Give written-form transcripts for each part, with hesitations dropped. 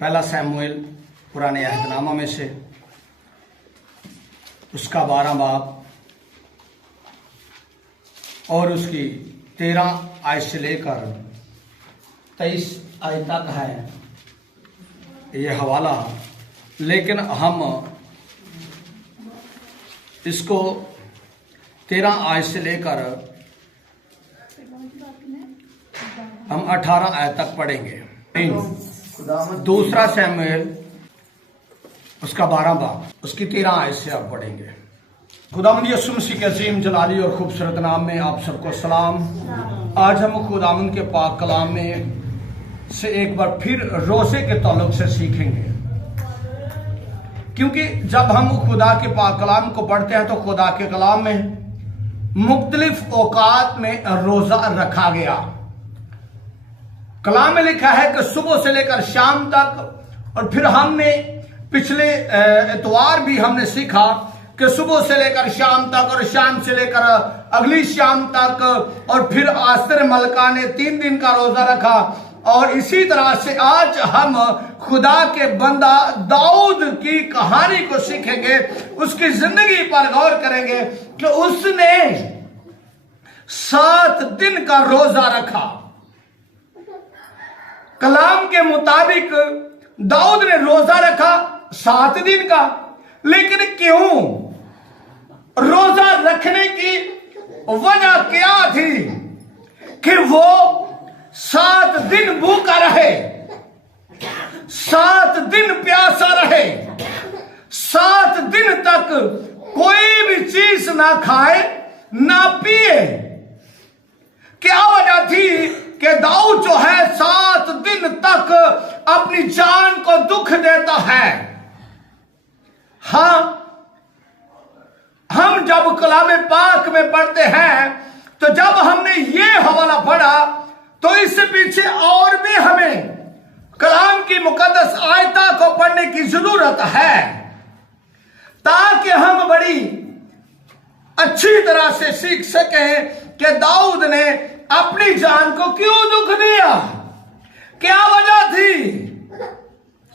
पहला सैमुएल पुराने अहदनामा में से उसका 12 बाब और उसकी 13 आयत से लेकर 23 आयत तक है ये हवाला। लेकिन हम इसको 13 आयत से लेकर हम 18 आयत तक पढ़ेंगे। दूसरा सैमुएल उसका 12 बाब उसकी 13 आयत से आप पढ़ेंगे। खुदावंद यीशु मसीह के अजीम जलाली और खूबसूरत नाम में आप सबको सलाम। आज हम खुदावंद के पाक कलाम में से एक बार फिर रोजे के ताल्लुक से सीखेंगे, क्योंकि जब हम खुदा के पाक कलाम को पढ़ते हैं तो खुदा के कलाम में मुख्तलिफ औकात में रोजा रखा गया। कलाम में लिखा है कि सुबह से लेकर शाम तक, और फिर हमने पिछले इतवार भी हमने सीखा कि सुबह से लेकर शाम तक और शाम से लेकर अगली शाम तक, और फिर आस्तर मलका ने 3 दिन का रोजा रखा। और इसी तरह से आज हम खुदा के बंदा दाऊद की कहानी को सीखेंगे, उसकी जिंदगी पर गौर करेंगे कि उसने 7 दिन का रोजा रखा। कलाम के मुताबिक दाऊद ने रोजा रखा 7 दिन का। लेकिन क्यों? रोजा रखने की वजह क्या थी कि वो 7 दिन भूखा रहे, 7 दिन प्यासा रहे, 7 दिन तक कोई भी चीज ना खाए ना पिए। क्या वजह थी कि दाऊद जो है 7 दिन तक अपनी जान को दुख देता है? हाँ, हम जब कलाम पाक में पढ़ते हैं तो जब हमने ये हवाला पढ़ा तो इससे पीछे और भी हमें कलाम की मुकद्दस आयता को पढ़ने की जरूरत है, ताकि हम बड़ी अच्छी तरह से सीख सकें कि दाऊद ने अपनी जान को क्यों दुख दिया, क्या वजह थी।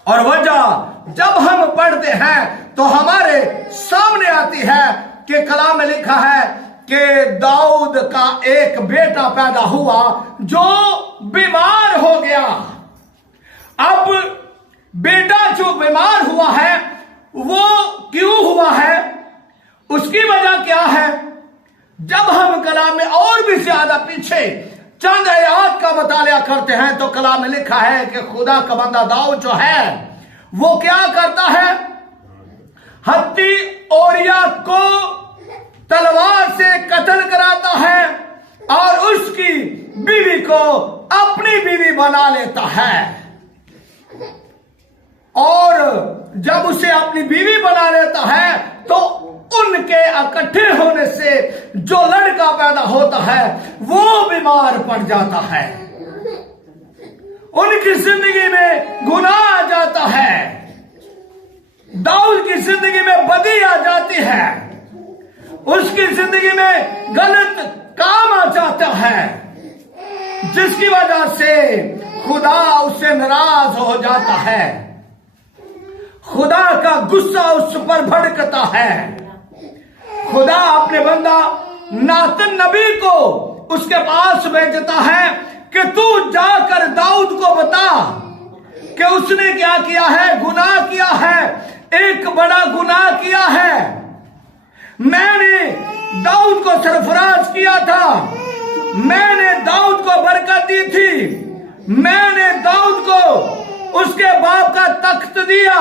और वजह जब हम पढ़ते हैं तो हमारे सामने आती है कि कलाम में लिखा है कि दाऊद का एक बेटा पैदा हुआ जो बीमार हो गया। अब बेटा जो बीमार हुआ है वो क्यों हुआ है, उसकी वजह क्या है? जब हम कलाम में और भी ज्यादा पीछे चंद आयत का मुताला करते हैं तो कलाम में लिखा है कि खुदा का बंदा दाऊद जो है वो क्या करता है? हत्ती ओरिया को तलवार से कत्ल कराता है और उसकी बीवी को अपनी बीवी बना लेता है। और जब उसे अपनी बीवी बना लेता है तो उनके इकट्ठे होने से जो लड़का पैदा होता है वो बीमार पड़ जाता है, उनकी जिंदगी में गुनाह आ जाता है, दाऊद की जिंदगी में बदी आ जाती है, उसकी जिंदगी में गलत काम आ जाता है, जिसकी वजह से खुदा उससे नाराज हो जाता है, खुदा का गुस्सा उस पर भड़कता है। खुदा अपने बंदा नातन नबी को उसके पास भेजता है कि तू जाकर दाऊद को बता कि उसने क्या किया है, गुनाह किया है, एक बड़ा गुनाह किया है। मैंने दाऊद को सरफराज किया था, मैंने दाऊद को बरकत दी थी, मैंने दाऊद को उसके बाप का तख्त दिया,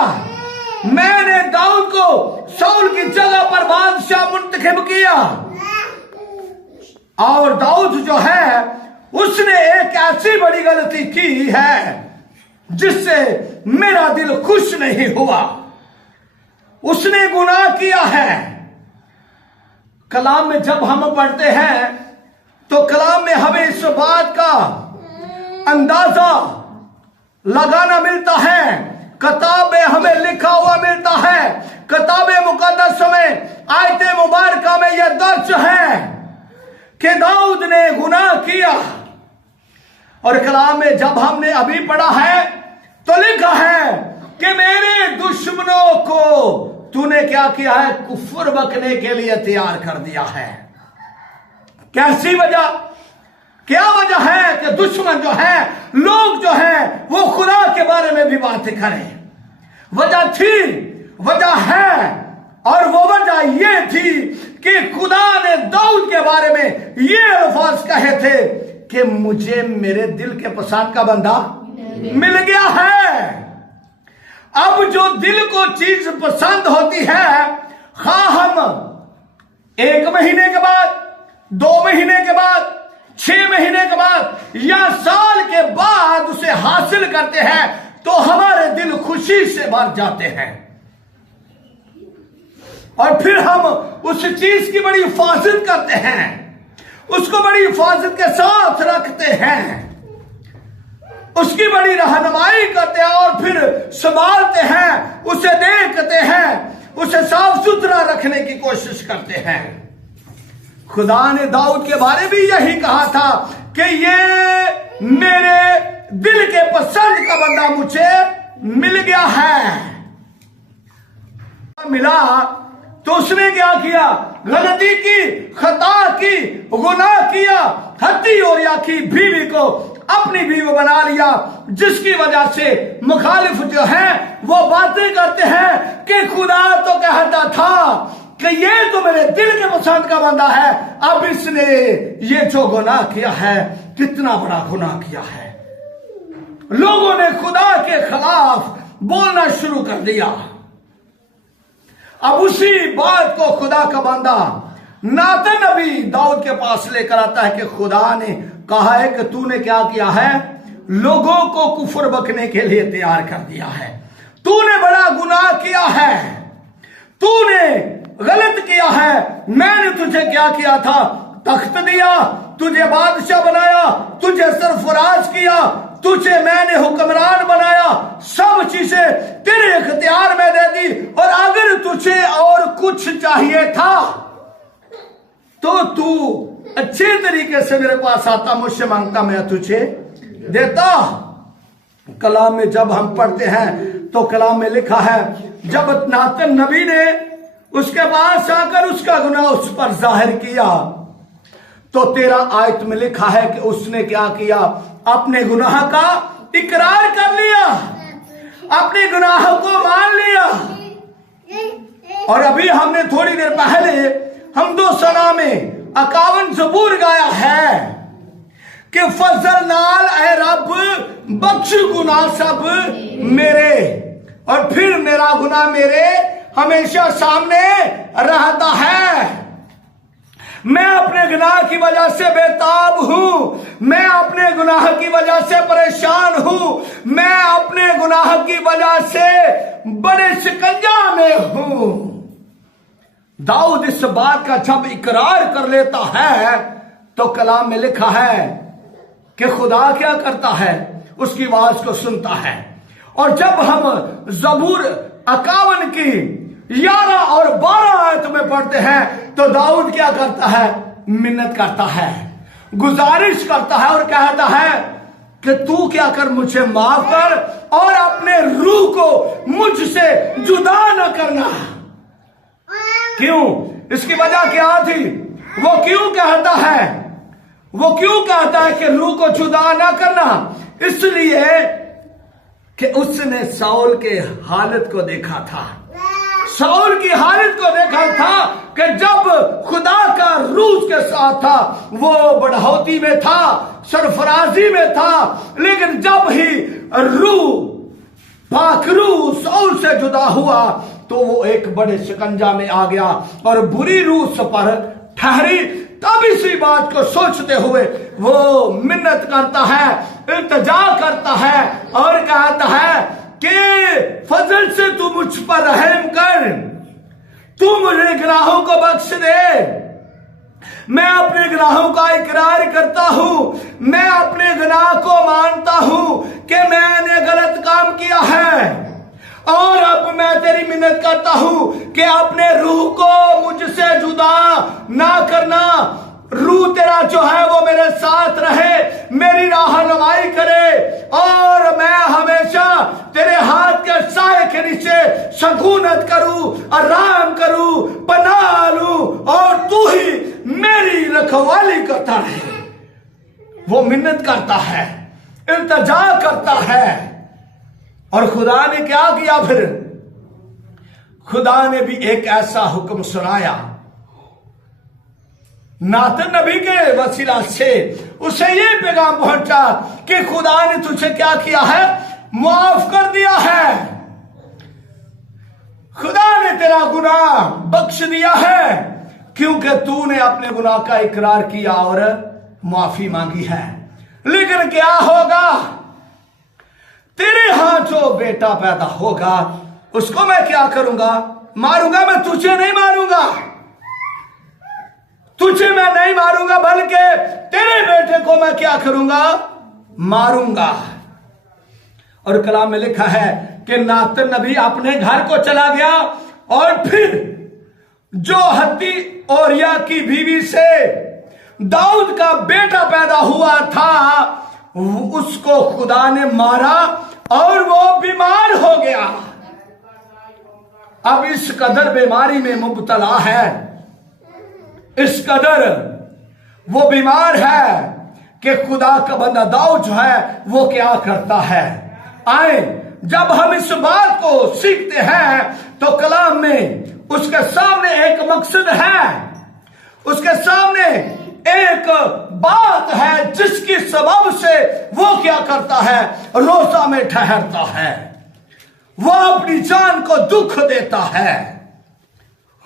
मैंने दाऊद को शाऊल की जगह पर बादशाह मुंतखब किया। और दाऊद जो है उसने एक ऐसी बड़ी गलती की है जिससे मेरा दिल खुश नहीं हुआ, उसने गुनाह किया है। कलाम में जब हम पढ़ते हैं तो कलाम में हमें इस बात का अंदाजा लगाना मिलता है, किताब में हमें लिखा हुआ मिलता है, किताब मुकद्दस में आयत मुबारका में यह दर्ज है कि दाऊद ने गुनाह किया। और कलाम में जब हमने अभी पढ़ा है तो लिखा है कि मेरे दुश्मनों को तूने क्या किया है? कुफ्र बकने के लिए तैयार कर दिया है। कैसी वजह, क्या वजह है कि दुश्मन जो है, लोग जो है वो खुदा के बारे में भी बातें करें? वजह थी, वजह है, और वो वजह ये थी कि खुदा ने दाऊद के बारे में ये अल्फाज कहे थे कि मुझे मेरे दिल के पसंद का बंदा मिल गया है। अब जो दिल को चीज पसंद होती है, खा हम 1 महीने के बाद, 2 महीने के बाद, 6 महीने के बाद या साल के बाद उसे हासिल करते हैं, तो हमारे दिल खुशी से भर जाते हैं और फिर हम उस चीज की बड़ी हिफाजत करते हैं, उसको बड़ी हिफाजत के साथ रखते हैं, उसकी बड़ी रहनुमाई करते हैं और फिर संभालते हैं, उसे देखते हैं, उसे साफ सुथरा रखने की कोशिश करते हैं। खुदा ने दाऊद के बारे में यही कहा था कि ये मेरे दिल के पसंद का बंदा मुझे मिल गया है। मिला तो उसने क्या किया? गलती की, खता की, गुनाह किया, हत्ती ओरिया की बीवी को अपनी बीवी बना लिया, जिसकी वजह से मुखालिफ जो है वो बातें करते हैं कि खुदा तो कहता था कि ये तो मेरे दिल के पसंद का बंदा है, अब इसने ये जो गुनाह किया है, कितना बड़ा गुनाह किया है। लोगों ने खुदा के खिलाफ बोलना शुरू कर दिया। अब उसी बात को खुदा का बंदा नातन नबी दाऊद के पास लेकर आता है कि खुदा ने कहा है कि तूने क्या किया है? लोगों को कुफर बकने के लिए तैयार कर दिया है। तूने बड़ा गुनाह किया है, तूने गलत किया है। मैंने तुझे क्या किया था? तख्त दिया, तुझे बादशाह बनाया, तुझे सरफराज किया, तुझे मैंने हुक्मरान बनाया, सब चीजें तेरे इख्तियार में दे दी, और अगर तुझे और कुछ चाहिए था तो तू अच्छे तरीके से मेरे पास आता, मुझसे मांगता, मैं तुझे देता। कलाम में जब हम पढ़ते हैं तो कलाम में लिखा है, जब नातन नबी ने उसके पास आकर उसका गुनाह उस पर जाहिर किया, तो 13 आयत में लिखा है कि उसने क्या किया? अपने गुनाह का इकरार कर लिया, अपने गुनाह को मान लिया। और अभी हमने थोड़ी देर पहले हम 2 सना में 51 ज़बूर गाया है कि फजल नाल ऐ रब बख्श गुनाह सब मेरे, और फिर मेरा गुनाह मेरे हमेशा सामने रहता है। मैं अपने गुनाह की वजह से बेताब हूं, मैं अपने गुनाह की वजह से परेशान हूं, मैं अपने गुनाह की वजह से बड़े शिकंजा में हूं। दाऊद इस बात का जब इकरार कर लेता है तो कलाम में लिखा है कि खुदा क्या करता है? उसकी आवाज को सुनता है। और जब हम ज़बूर 51 की 11 और 12 आयत में पढ़ते हैं तो दाऊद क्या करता है? मिन्नत करता है, गुजारिश करता है और कहता है कि तू क्या कर, मुझे माफ कर और अपने रूह को मुझसे जुदा न करना। क्यों? इसकी वजह क्या थी? वो क्यों कहता है? वो क्यों कहता है कि रूह को जुदा ना करना? इसलिए कि उसने शाऊल के हालत को देखा था, शाऊल की हालत को देखा था कि जब खुदा का रूह के साथ था वो बढ़ोती में था, सरफराजी में था, लेकिन जब ही रूह पाक रूह शाऊल से जुदा हुआ तो वो एक बड़े शिकंजा में आ गया और बुरी रूह उस पर ठहरी। तब इसी बात को सोचते हुए वो मिन्नत करता है, इल्तिजा करता है और कहता है कि फजल से तू मुझ पर रहम कर, तू मुझे गुनाहों को बख्श दे। मैं अपने गुनाहों का इकरार करता हूं, मैं अपने गुनाह को मानता हूं कि मैंने गलत काम किया है, और अब मैं तेरी मिन्नत करता हूं कि अपने रूह को मुझसे जुदा ना करना, रूह तेरा जो है वो मेरे साथ रहे, मेरी रहनुमाई करे और मैं हमेशा तेरे हाथ के साए के नीचे सकूनत करूं, आराम करूं, पनाह लूं और तू ही मेरी रखवाली करता रहे। वो मिन्नत करता है, इल्तिजा करता है। और खुदा ने क्या किया फिर? खुदा ने भी एक ऐसा हुक्म सुनाया, नातन नबी के वसीला से उसे ये पैगाम पहुंचा कि खुदा ने तुझे क्या किया है? माफ कर दिया है। खुदा ने तेरा गुनाह बख्श दिया है क्योंकि तूने अपने गुनाह का इकरार किया और माफी मांगी है। लेकिन क्या होगा? तेरे यहां जो बेटा पैदा होगा उसको मैं क्या करूंगा? मारूंगा। मैं तुझे नहीं मारूंगा, तुझे मैं नहीं मारूंगा, बल्कि तेरे बेटे को मैं क्या करूंगा? मारूंगा। और कलाम में लिखा है कि नातन नबी अपने घर को चला गया और फिर जो हत्ती ओरिया की बीवी से दाऊद का बेटा पैदा हुआ था उसको खुदा ने मारा और वो बीमार हो गया। अब इस कदर बीमारी में मुब्तला है, इस कदर वो बीमार है कि खुदा का बंदा दाऊद जो है वो क्या करता है। आए, जब हम इस बात को सीखते हैं तो कलाम में उसके सामने एक मकसद है, उसके सामने एक बात है जिसकी सबब से वो क्या करता है? रोजा में ठहरता है, वो अपनी जान को दुख देता है।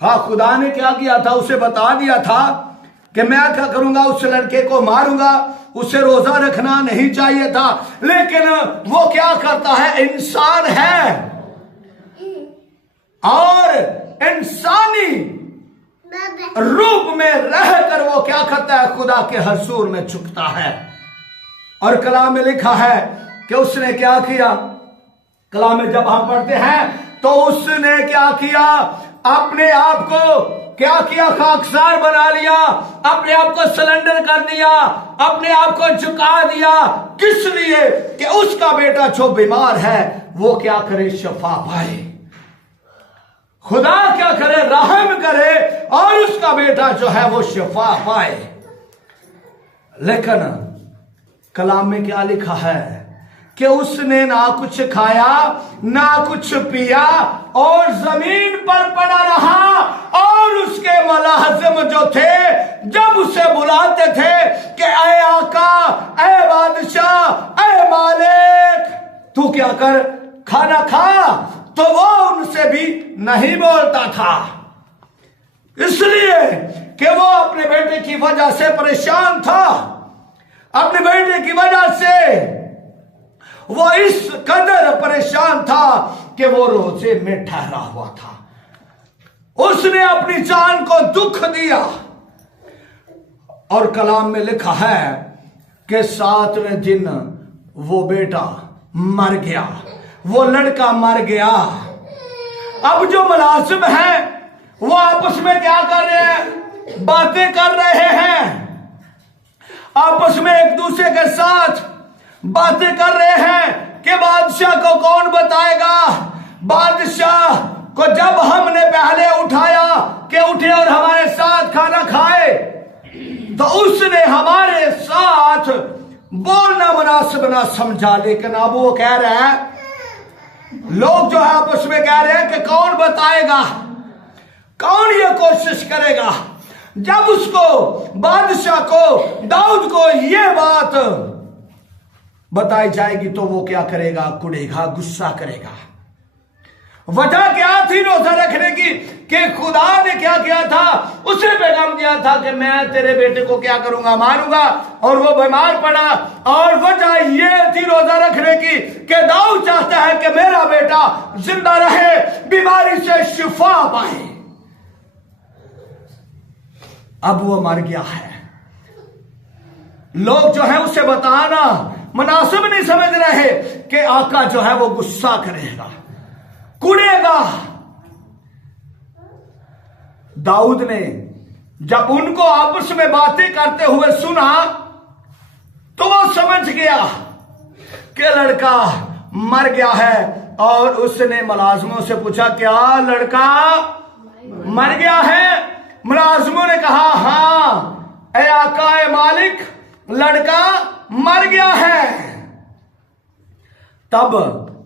हाँ, खुदा ने क्या किया था? उसे बता दिया था कि मैं क्या करूंगा? उस लड़के को मारूंगा, उसे रोजा रखना नहीं चाहिए था। लेकिन वो क्या करता है? इंसान है और इंसानी रूप में रहकर वो क्या करता है? खुदा के हजूर में झुकता है। और कलाम में लिखा है कि उसने क्या किया? कलाम में जब हम पढ़ते हैं तो उसने क्या किया? अपने आप को क्या किया? खाकसार बना लिया, अपने आप को सरेंडर कर दिया, अपने आप को झुका दिया। किस लिए? कि उसका बेटा जो बीमार है वो क्या करे? शफा पाए। खुदा क्या करे? रहम करे और उसका बेटा जो है वो शफा पाए। लेकिन कलाम में क्या लिखा है कि उसने ना कुछ खाया ना कुछ पिया और जमीन पर पड़ा रहा। और उसके मुलाजिम जो थे जब उसे बुलाते थे कि ऐ आका, ऐ बादशाह, ऐ मालिक, तू क्या कर? खाना खा, तो वो उनसे भी नहीं बोलता था, इसलिए कि वो अपने बेटे की वजह से परेशान था। अपने बेटे की वजह से वो इस कदर परेशान था कि वो रोजे में ठहरा हुआ था। उसने अपनी जान को दुख दिया। और कलाम में लिखा है कि 7वें दिन वो बेटा मर गया, वो लड़का मर गया। अब जो मुलाजिम है वो आपस में क्या कर रहे हैं? बातें कर रहे हैं, आपस में एक दूसरे के साथ बातें कर रहे हैं कि बादशाह को कौन बताएगा? बादशाह को जब हमने पहले उठाया कि उठे और हमारे साथ खाना खाए तो उसने हमारे साथ बोलना मुनासिब ना समझा। लेकिन अब वो कह रहे हैं, लोग जो है आपस में कह रहे हैं कि कौन बताएगा, कौन ये कोशिश करेगा? जब उसको बादशाह को, दाऊद को ये बात बताई जाएगी तो वो क्या करेगा? कुड़ेगा, गुस्सा करेगा। वजह क्या थी रोजा रखने की? कि खुदा ने क्या किया था? उसे पैगाम दिया था कि मैं तेरे बेटे को क्या करूंगा? मारूंगा। और वो बीमार पड़ा और वजह ये थी रोजा रखने की कि दाऊद चाहता है कि मेरा बेटा जिंदा रहे, बीमारी से शिफा पाए। अब वो मर गया है। लोग जो है उसे बताना मुनासिब नहीं समझ रहे कि आका जो है वो गुस्सा करेगा, कुड़ेगा। दाऊद ने जब उनको आपस में बातें करते हुए सुना तो वो समझ गया कि लड़का मर गया है। और उसने मुलाजिमों से पूछा, क्या लड़का मर गया है? मुलाजिमों ने कहा, हाँ ए आका ए मालिक, लड़का मर गया है। तब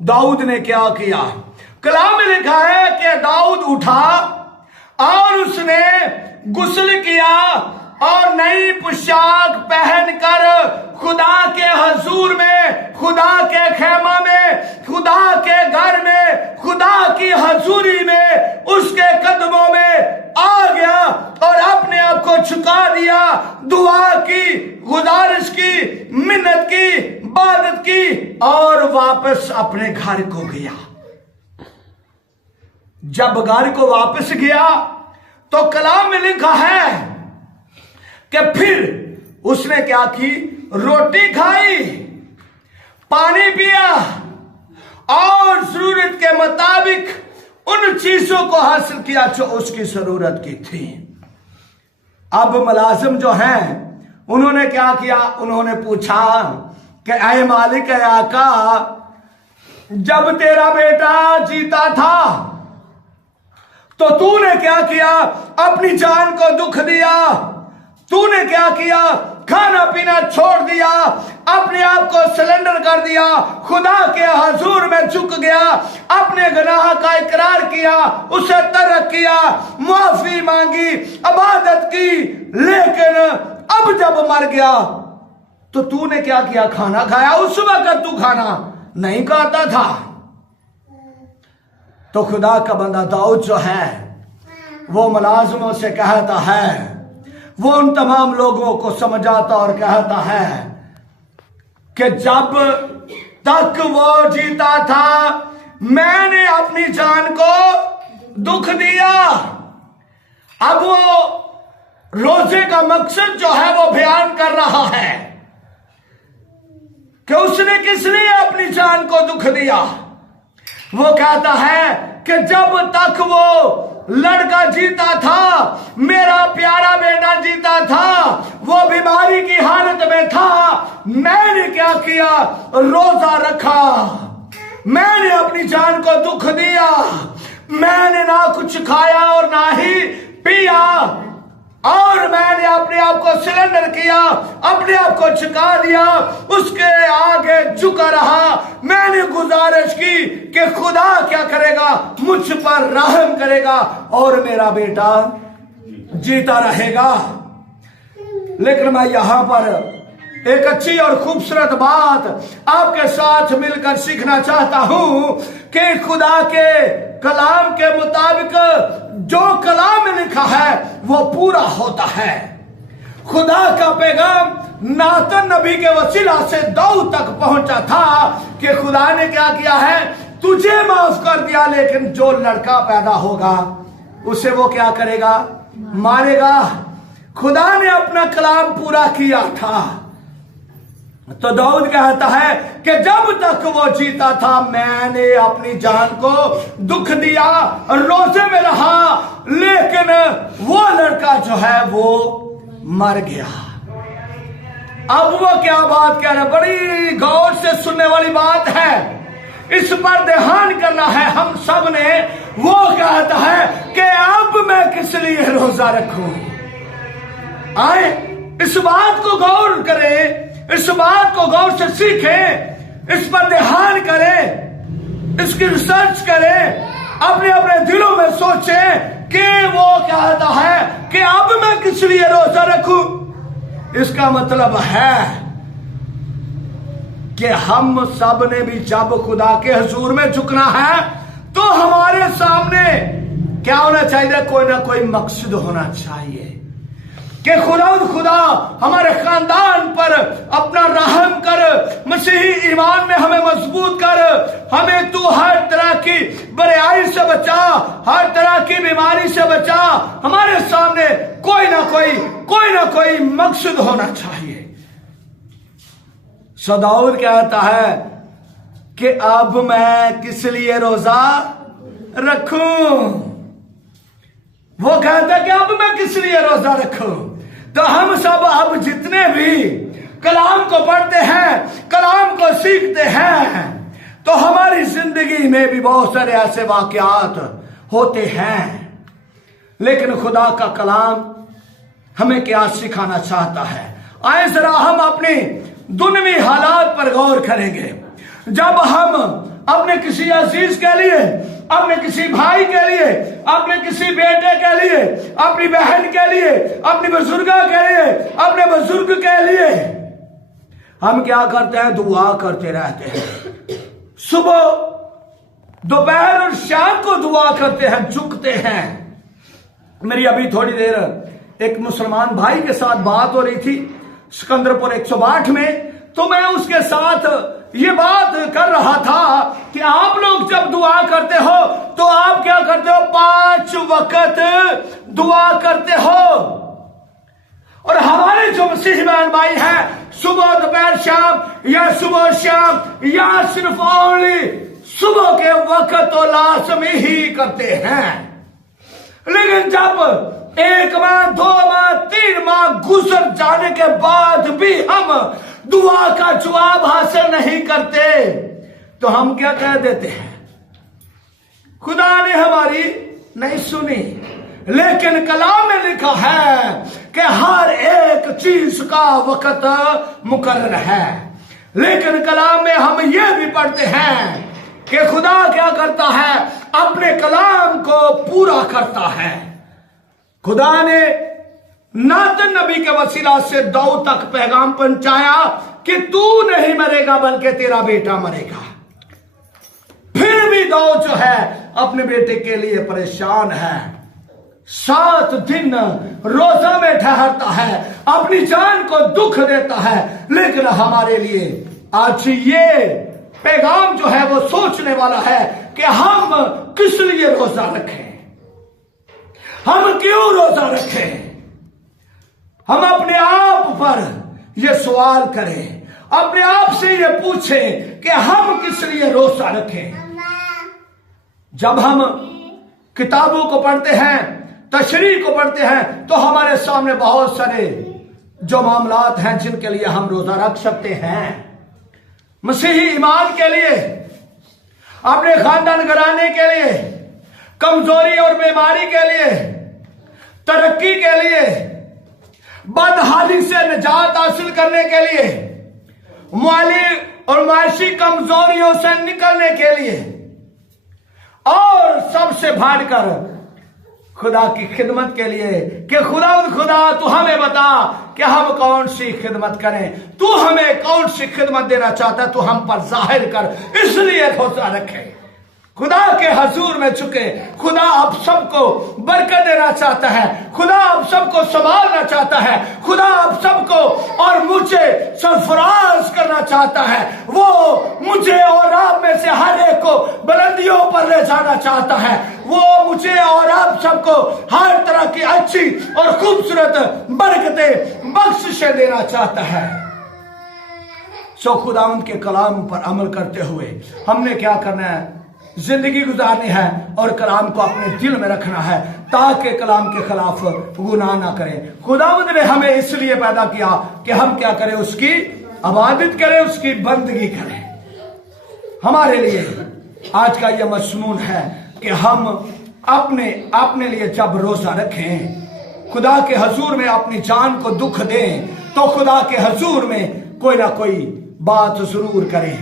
दाऊद ने क्या किया? कलाम में लिखा है कि दाऊद उठा और उसने गुस्ल किया और नई पोशाक पहनकर खुदा के हजूर में, खुदा के खेमा में, खुदा के घर में, खुदा की हजूरी में उसके कदमों में आ गया और अपने आप को झुका दिया, दुआ की, गुजारिश की, मिन्नत की, इबादत की और वापस अपने घर को गया। जब घर को वापस गया तो कलाम में लिखा है कि फिर उसने क्या की? रोटी खाई, पानी पिया और जरूरत के मुताबिक उन चीजों को हासिल किया जो उसकी जरूरत की थी। अब मुलाजिम जो हैं उन्होंने क्या किया? उन्होंने पूछा कि ऐ मालिक, ऐ आका, जब तेरा बेटा जीता था तो तूने क्या किया? अपनी जान को दुख दिया। तूने क्या किया? खाना पीना छोड़ दिया, अपने आप को सरेंडर कर दिया, खुदा के हजूर में झुक गया, अपने गुनाह का इकरार किया, उसे तर्क किया, माफी मांगी, इबादत की। लेकिन अब जब मर गया तो तूने क्या किया? खाना खाया? उस वक्त तू खाना नहीं खाता था। तो खुदा का बंदा दाऊद जो है वो मुलाजिमों से कहता है, वो उन तमाम लोगों को समझाता और कहता है कि जब तक वो जीता था मैंने अपनी जान को दुख दिया। अब वो रोजे का मकसद जो है वो बयान कर रहा है कि उसने किस लिए अपनी जान को दुख दिया। वो कहता है कि जब तक वो लड़का जीता था, मेरा प्यारा बेटा जीता था, वो बीमारी की हालत में था, मैंने क्या किया? रोजा रखा, मैंने अपनी जान को दुख दिया, मैंने ना कुछ खाया और ना ही पिया, और मैंने अपने आप को सरेंडर किया, अपने आप को झुका दिया, उसके आगे झुका रहा। मैंने गुजारिश की कि खुदा क्या करेगा? मुझ पर रहम करेगा और मेरा बेटा जीता रहेगा। लेकिन मैं यहां पर एक अच्छी और खूबसूरत बात आपके साथ मिलकर सीखना चाहता हूं कि खुदा के कलाम के मुताबिक जो कलाम में लिखा है वो पूरा होता है। खुदा का पैगाम नातन नबी के वसीला से दाऊद तक पहुंचा था कि खुदा ने क्या किया है? तुझे माफ कर दिया, लेकिन जो लड़का पैदा होगा उसे वो क्या करेगा? मारेगा। खुदा ने अपना कलाम पूरा किया था। तो दाऊद कहता है कि जब तक वो जीता था मैंने अपनी जान को दुख दिया, रोजे में रहा, लेकिन वो लड़का जो है वो मर गया। अब वो क्या बात कह रहे? बड़ी गौर से सुनने वाली बात है, इस पर ध्यान करना है हम सब ने। वो कहता है कि अब मैं किस लिए रोजा रखूं? आए इस बात को गौर करें, इस बात को गौर से सीखें, इस पर ध्यान करें, इसकी रिसर्च करें, अपने अपने दिलों में सोचें कि वो कहता है कि अब मैं किस लिए रोजा रखूं। इसका मतलब है कि हम सब ने भी जब खुदा के हुजूर में झुकना है तो हमारे सामने क्या होना चाहिए? कोई ना कोई मकसद होना चाहिए कि खुदा हमारे खानदान पर अपना रहम कर, मसीही ईमान में हमें मजबूत कर, हमें तू हर तरह की बुराई से बचा, हर तरह की बीमारी से बचा। हमारे सामने कोई ना कोई मकसद होना चाहिए। दाऊद कहता है कि अब मैं किस लिए रोजा रखूं? वो कहता कि अब मैं किस लिए रोजा रखूं। तो हम सब अब जितने भी कलाम को पढ़ते हैं, कलाम को सीखते हैं, तो हमारी जिंदगी में भी बहुत सारे ऐसे वाकयात होते हैं। लेकिन खुदा का कलाम हमें क्या सिखाना चाहता है? आए जरा हम अपने दुनियावी हालात पर गौर करेंगे। जब हम अपने किसी अजीज के लिए, अपने किसी भाई के लिए, अपने किसी बेटे के लिए, अपनी बहन के लिए, अपनी बुजुर्ग के लिए, अपने बुजुर्ग के लिए हम क्या करते हैं? दुआ करते रहते हैं। सुबह, दोपहर और शाम को दुआ करते हैं, झुकते हैं। मेरी अभी थोड़ी देर एक मुसलमान भाई के साथ बात हो रही थी सिकंदरपुर 162 में, तो मैं उसके साथ ये बात कर रहा था कि आप लोग जब दुआ करते हो तो आप क्या करते हो? 5 वक्त दुआ करते हो। और हमारे जो मसीही बहन भाई हैं, सुबह दोपहर शाम, या सुबह शाम, या सिर्फ ओनली सुबह के वक्त तो लाजमी ही करते हैं। लेकिन जब 1 माह, 2 माह, 3 माह गुजर जाने के बाद भी हम दुआ का जवाब हासिल नहीं करते, तो हम क्या कह देते हैं? खुदा ने हमारी नहीं सुनी। लेकिन कलाम में लिखा है कि हर एक चीज का वक्त मुकर्रर है। लेकिन कलाम में हम ये भी पढ़ते हैं कि खुदा क्या करता है? अपने कलाम को पूरा करता है। खुदा ने नातन नबी के वसीला से दाऊद तक पैगाम पहुंचाया कि तू नहीं मरेगा बल्कि तेरा बेटा मरेगा। फिर भी दाऊद जो है अपने बेटे के लिए परेशान है। 7 दिन रोजा में ठहरता है, अपनी जान को दुख देता है। लेकिन हमारे लिए आज ये पैगाम जो है वो सोचने वाला है कि हम किस लिए रोजा रखें, हम क्यों रोजा रखें। हम अपने आप पर यह सवाल करें, अपने आप से ये पूछें कि हम किस लिए रोजा रखें। जब हम किताबों को पढ़ते हैं, तशरीह को पढ़ते हैं, तो हमारे सामने बहुत सारे जो मामलात हैं जिनके लिए हम रोजा रख सकते हैं। मसीही ईमान के लिए, अपने खानदान घराने के लिए, कमजोरी और बीमारी के लिए, तरक्की के लिए, बदहाली से निजात हासिल करने के लिए, माली और माशी कमजोरियों से निकलने के लिए, और सबसे बढ़कर खुदा की खिदमत के लिए कि खुदा तू हमें बता कि हम कौन सी खिदमत करें, तू हमें कौन सी खिदमत देना चाहता है, तू हम पर जाहिर कर। इसलिए रोजा रखें, खुदा के हजूर में झुके। खुदा आप सबको बरकत देना चाहता है, खुदा आप सबको संभालना चाहता है, खुदा आप सबको और मुझे सरफराज करना चाहता है। वो मुझे और आप में से हर एक को बुलंदियों पर ले जाना चाहता है। वो मुझे और आप सबको हर तरह की अच्छी और खूबसूरत बरकतें, बख्शिशें देना चाहता है। सो खुदा उनके कलाम पर अमल करते हुए हमने क्या करना है? जिंदगी गुजारनी है और कलाम को अपने दिल में रखना है ताकि कलाम के खिलाफ गुनाह ना करें। खुदावंद ने हमें इसलिए पैदा किया कि हम क्या करें? उसकी इबादत करें, उसकी बंदगी करें। हमारे लिए आज का यह मजमून है कि हम अपने लिए जब रोजा रखें, खुदा के हजूर में अपनी जान को दुख दें, तो खुदा के हजूर में कोई ना कोई बात जरूर करें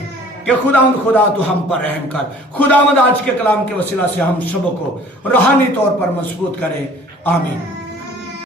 कि खुदा तो हम पर रहम कर। खुदावंद आज के कलाम के वसीला से हम सबको रूहानी तौर पर मजबूत करे। आमीन।